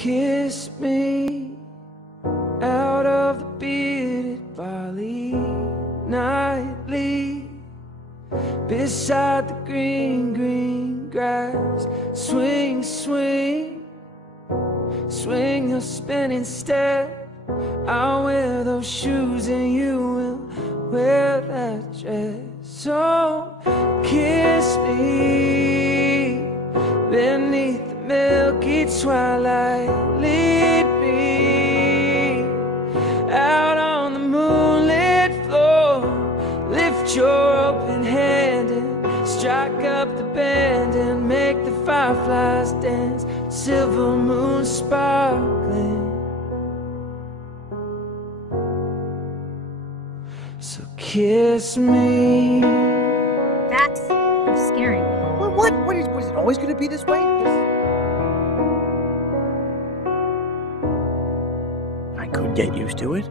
kiss me out of the bearded barley nightly, beside the green, green grass. Swing, swing, swing your spinning step. I'll wear those shoes and you will wear that dress. So kiss me beneath the milky twilight. Lead me out on the moonlit floor. Lift your open hand and strike up the band and make the fireflies dance. Silver moon sparkling. So kiss me. That's scaring me. What is it always going to be this way? I could get used to it.